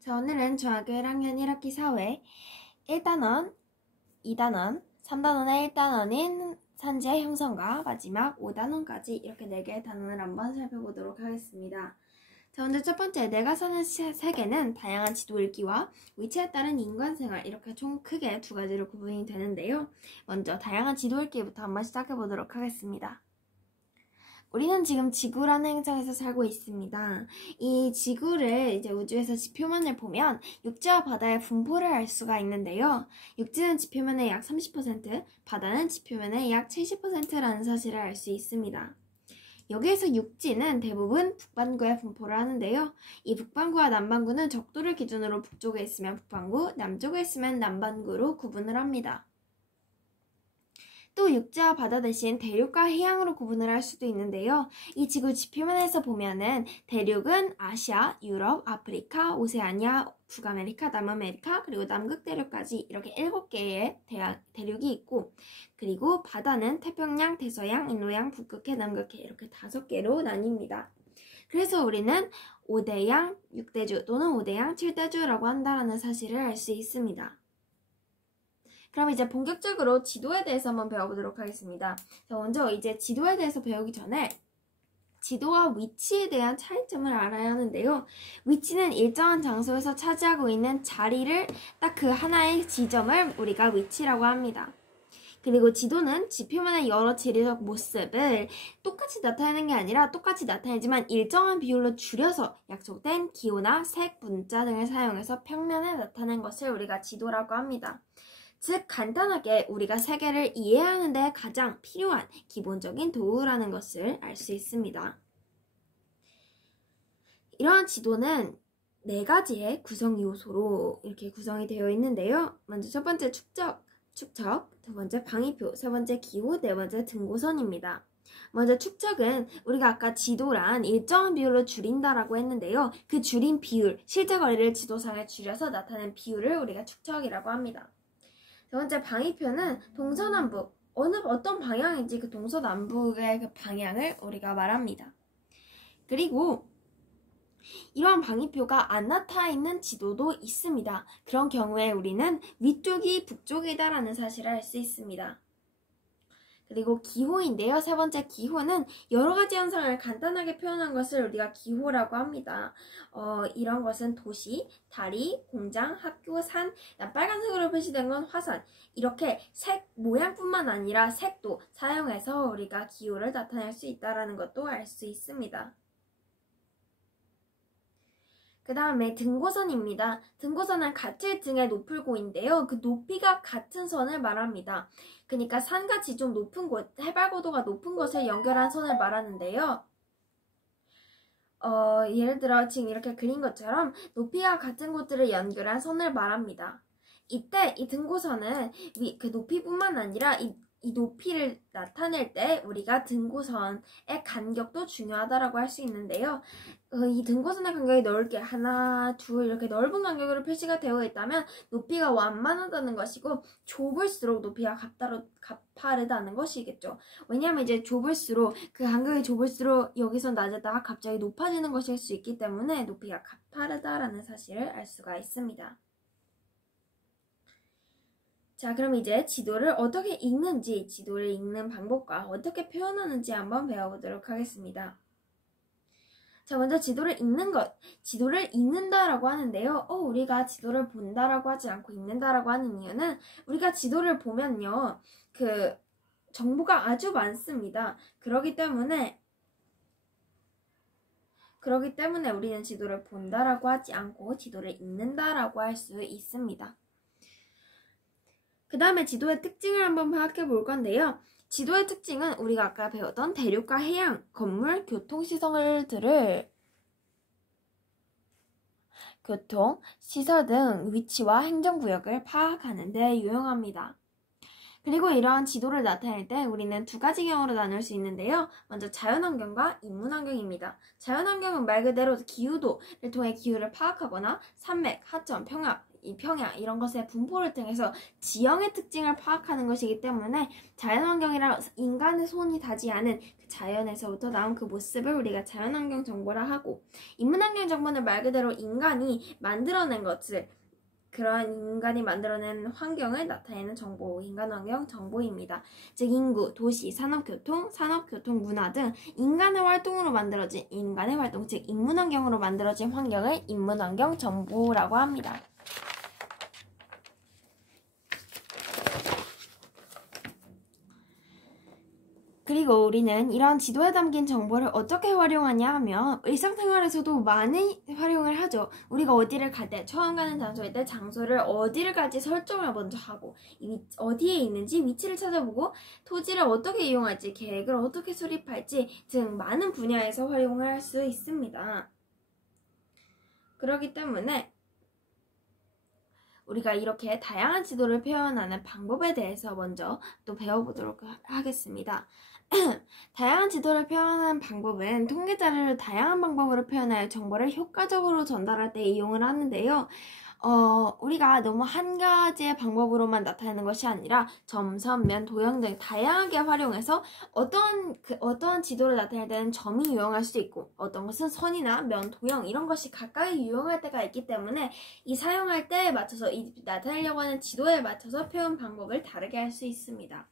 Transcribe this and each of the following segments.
자, 오늘은 중학교 1학년 1학기 사회 1단원, 2단원, 3단원의 1단원인 산지의 형성과 마지막 5단원까지 이렇게 4개의 단원을 한번 살펴보도록 하겠습니다. 자, 먼저 첫 번째, 내가 사는 세계는 다양한 지도 읽기와 위치에 따른 인간생활, 이렇게 총 크게 두 가지로 구분이 되는데요. 먼저 다양한 지도 읽기부터 한번 시작해 보도록 하겠습니다. 우리는 지금 지구라는 행성에서 살고 있습니다. 이 지구를 이제 우주에서 지표면을 보면 육지와 바다의 분포를 알 수가 있는데요. 육지는 지표면의 약 30%, 바다는 지표면의 약 70%라는 사실을 알 수 있습니다. 여기에서 육지는 대부분 북반구에 분포를 하는데요. 이 북반구와 남반구는 적도를 기준으로 북쪽에 있으면 북반구, 남쪽에 있으면 남반구로 구분을 합니다. 또 육지와 바다 대신 대륙과 해양으로 구분을 할 수도 있는데요. 이 지구 지표면에서 보면은 대륙은 아시아, 유럽, 아프리카, 오세아니아, 북아메리카, 남아메리카, 그리고 남극 대륙까지 이렇게 7개의 대륙이 있고, 그리고 바다는 태평양, 대서양, 인도양, 북극해, 남극해 이렇게 5개로 나뉩니다. 그래서 우리는 5대양, 6대주 또는 5대양, 7대주라고 한다는 사실을 알 수 있습니다. 그럼 이제 본격적으로 지도에 대해서 한번 배워보도록 하겠습니다. 자, 먼저 이제 지도에 대해서 배우기 전에 지도와 위치에 대한 차이점을 알아야 하는데요. 위치는 일정한 장소에서 차지하고 있는 자리를 딱 그 하나의 지점을 우리가 위치라고 합니다. 그리고 지도는 지표면의 여러 지리적 모습을 똑같이 나타내는 게 아니라 똑같이 나타내지만 일정한 비율로 줄여서 약속된 기호나 색, 문자 등을 사용해서 평면에 나타낸 것을 우리가 지도라고 합니다. 즉 간단하게 우리가 세계를 이해하는 데 가장 필요한 기본적인 도구라는 것을 알 수 있습니다. 이러한 지도는 4가지의 구성 요소로 이렇게 구성이 되어 있는데요. 먼저 첫 번째 축적, 두 번째 방위표, 세 번째 기호, 네 번째 등고선입니다. 먼저 축적은 우리가 아까 지도란 일정한 비율로 줄인다라고 했는데요. 그 줄인 비율, 실제 거리를 지도상에 줄여서 나타낸 비율을 우리가 축적이라고 합니다. 두 번째 방위표는 동서남북, 어떤 방향인지 그 동서남북의 그 방향을 우리가 말합니다. 그리고 이러한 방위표가 안 나타나 있는 지도도 있습니다. 그런 경우에 우리는 위쪽이 북쪽이다라는 사실을 알 수 있습니다. 그리고 기호인데요. 세 번째 기호는 여러 가지 현상을 간단하게 표현한 것을 우리가 기호라고 합니다. 이런 것은 도시, 다리, 공장, 학교, 산, 빨간색으로 표시된 건 화산. 이렇게 색, 모양뿐만 아니라 색도 사용해서 우리가 기호를 나타낼 수 있다는 것도 알 수 있습니다. 그 다음에 등고선입니다. 등고선은 같은 등의 높을고인데요. 그 높이가 같은 선을 말합니다. 그러니까 산과 지좀 높은 곳, 해발고도가 높은 곳을 연결한 선을 말하는데요. 예를 들어 지금 이렇게 그린 것처럼 높이가 같은 곳들을 연결한 선을 말합니다. 이때 이 등고선은 그 높이뿐만 아니라 이 높이를 나타낼 때 우리가 등고선의 간격도 중요하다라고 할 수 있는데요. 이 등고선의 간격이 넓게 하나, 둘 이렇게 넓은 간격으로 표시가 되어 있다면 높이가 완만하다는 것이고 좁을수록 높이가 가파르다는 것이겠죠. 왜냐하면 이제 좁을수록 그 간격이 좁을수록 여기서 낮았다가 갑자기 높아지는 것일 수 있기 때문에 높이가 가파르다라는 사실을 알 수가 있습니다. 자, 그럼 이제 지도를 어떻게 읽는지, 지도를 읽는 방법과 어떻게 표현하는지 한번 배워보도록 하겠습니다. 자, 먼저 지도를 읽는 것. 지도를 읽는다라고 하는데요. 우리가 지도를 본다라고 하지 않고 읽는다라고 하는 이유는 우리가 지도를 보면요. 그 정보가 아주 많습니다. 그렇기 때문에 우리는 지도를 본다라고 하지 않고 지도를 읽는다라고 할 수 있습니다. 그 다음에 지도의 특징을 한번 파악해 볼 건데요. 지도의 특징은 우리가 아까 배웠던 대륙과 해양, 건물, 교통, 시설 등 위치와 행정구역을 파악하는 데 유용합니다. 그리고 이러한 지도를 나타낼 때 우리는 2가지 경우로 나눌 수 있는데요. 먼저 자연환경과 인문환경입니다. 자연환경은 말 그대로 기후도를 통해 기후를 파악하거나 산맥, 하천, 평야 이 평야 이런 것의 분포를 통해서 지형의 특징을 파악하는 것이기 때문에 자연환경이랑 인간의 손이 닿지 않은 그 자연에서부터 나온 그 모습을 우리가 자연환경 정보라 하고, 인문환경 정보는 말 그대로 인간이 만들어낸 것을, 그런 인간이 만들어낸 환경을 나타내는 정보, 인간환경 정보입니다. 즉 인구, 도시, 산업교통, 문화 등 인간의 활동으로 만들어진 인간의 활동, 즉 인문환경으로 만들어진 환경을 인문환경 정보라고 합니다. 그리고 우리는 이런 지도에 담긴 정보를 어떻게 활용하냐 하면 일상생활에서도 많이 활용을 하죠. 우리가 어디를 갈 때, 처음 가는 장소일 때 장소를 어디를 갈지 설정을 먼저 하고, 어디에 있는지 위치를 찾아보고, 토지를 어떻게 이용할지, 계획을 어떻게 수립할지 등 많은 분야에서 활용을 할 수 있습니다. 그렇기 때문에 우리가 이렇게 다양한 지도를 표현하는 방법에 대해서 먼저 또 배워보도록 하겠습니다. 다양한 지도를 표현하는 방법은 통계 자료를 다양한 방법으로 표현하여 정보를 효과적으로 전달할 때 이용을 하는데요. 우리가 너무 한 가지의 방법으로만 나타내는 것이 아니라 점, 선, 면, 도형 등 다양하게 활용해서 어떠한 지도를 나타낼 때는 점이 유용할 수 있고, 어떤 것은 선이나 면, 도형 이런 것이 각각이 유용할 때가 있기 때문에 이 사용할 때에 맞춰서 나타내려고 하는 지도에 맞춰서 표현 방법을 다르게 할 수 있습니다.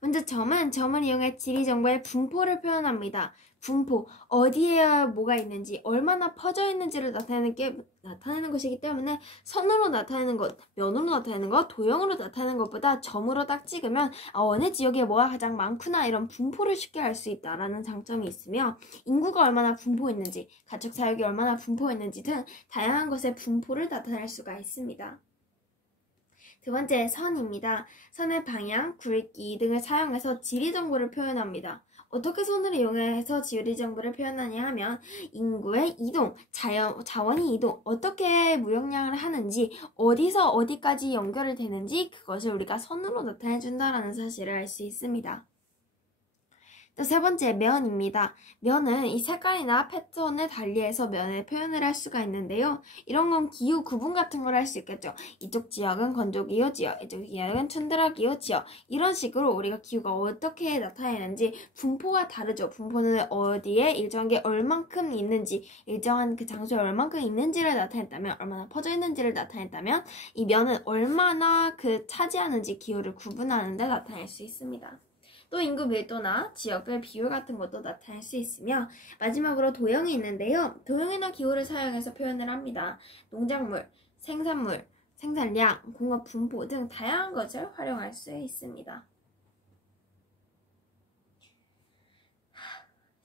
먼저 점을 이용해 지리 정보의 분포를 표현합니다. 분포, 어디에 뭐가 있는지, 얼마나 퍼져 있는지를 나타내는 것이기 때문에 선으로 나타내는 것, 면으로 나타내는 것, 도형으로 나타내는 것보다 점으로 딱 찍으면 어느 지역에 뭐가 가장 많구나 이런 분포를 쉽게 알 수 있다라는 장점이 있으며, 인구가 얼마나 분포했는지, 가축 사육이 얼마나 분포했는지 등 다양한 것의 분포를 나타낼 수가 있습니다. 두 번째, 선입니다. 선의 방향, 굵기 등을 사용해서 지리 정보를 표현합니다. 어떻게 선을 이용해서 지리 정보를 표현하냐 하면 인구의 이동, 자원이 이동, 어떻게 무역량을 하는지, 어디서 어디까지 연결이 되는지 그것을 우리가 선으로 나타내준다는 사실을 알 수 있습니다. 또 세 번째, 면입니다. 면은 이 색깔이나 패턴을 달리해서 면을 표현을 할 수가 있는데요. 이런 건 기후 구분 같은 걸 할 수 있겠죠. 이쪽 지역은 건조기후 지역, 이쪽 지역은 툰드라기후 지역. 이런 식으로 우리가 기후가 어떻게 나타내는지 분포가 다르죠. 분포는 어디에 일정한 게 얼만큼 있는지, 일정한 그 장소에 얼만큼 있는지를 나타냈다면, 얼마나 퍼져 있는지를 나타냈다면, 이 면은 얼마나 차지하는지 기후를 구분하는 데 나타낼 수 있습니다. 또 인구 밀도나 지역별 비율 같은 것도 나타낼 수 있으며, 마지막으로 도형이 있는데요. 도형이나 기호를 사용해서 표현을 합니다. 농작물, 생산물, 생산량, 공업 분포 등 다양한 것을 활용할 수 있습니다.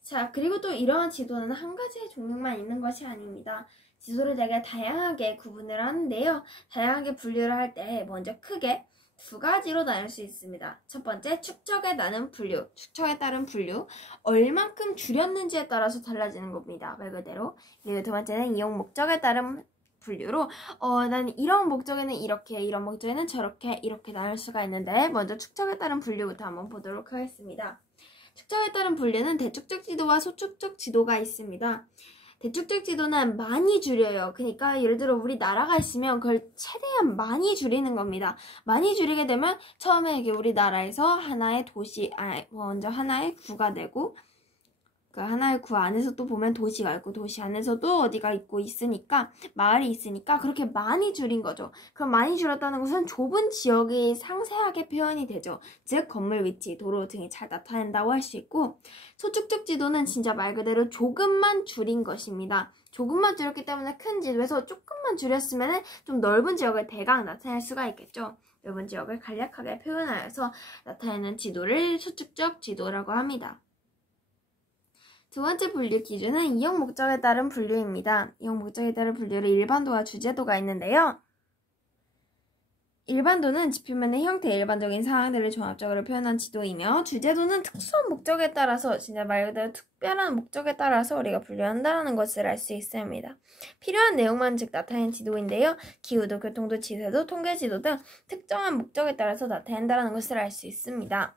자, 그리고 또 이러한 지도는 한 가지의 종류만 있는 것이 아닙니다. 지도를 되게 다양하게 구분을 하는데요. 다양하게 분류를 할 때 먼저 크게 두 가지로 나눌 수 있습니다. 첫 번째, 축적에 따른 분류. 축적에 따른 분류. 얼만큼 줄였는지에 따라서 달라지는 겁니다. 말 그대로. 그리고 두 번째는 이용 목적에 따른 분류로 난 이런 목적에는 이렇게, 이런 목적에는 저렇게, 이렇게 나눌 수가 있는데, 먼저 축적에 따른 분류부터 한번 보도록 하겠습니다. 축적에 따른 분류는 대축적 지도와 소축적 지도가 있습니다. 대축적 지도는 많이 줄여요. 그러니까 예를 들어 우리나라가 있으면 그걸 최대한 많이 줄이는 겁니다. 많이 줄이게 되면 처음에 이게 우리나라에서 하나의 도시, 먼저 하나의 구가 되고, 그 하나의 구 안에서 또 보면 도시가 있고, 도시 안에서도 어디가 있고 있으니까, 마을이 있으니까 그렇게 많이 줄인 거죠. 그럼 많이 줄였다는 것은 좁은 지역이 상세하게 표현이 되죠. 즉 건물 위치, 도로 등이 잘 나타낸다고 할 수 있고, 소축적 지도는 진짜 말 그대로 조금만 줄인 것입니다. 조금만 줄였기 때문에 큰 지도에서 조금만 줄였으면 좀 넓은 지역을 대강 나타낼 수가 있겠죠. 넓은 지역을 간략하게 표현하여서 나타내는 지도를 소축적 지도라고 합니다. 두 번째 분류 기준은 이용 목적에 따른 분류입니다. 이용 목적에 따른 분류로 일반도와 주제도가 있는데요. 일반도는 지표면의 형태, 일반적인 사항들을 종합적으로 표현한 지도이며, 주제도는 특수한 목적에 따라서, 진짜 말 그대로 특별한 목적에 따라서 우리가 분류한다는 것을 알 수 있습니다. 필요한 내용만 즉 나타낸 지도인데요. 기후도, 교통도, 지세도, 통계지도 등 특정한 목적에 따라서 나타낸다는 것을 알 수 있습니다.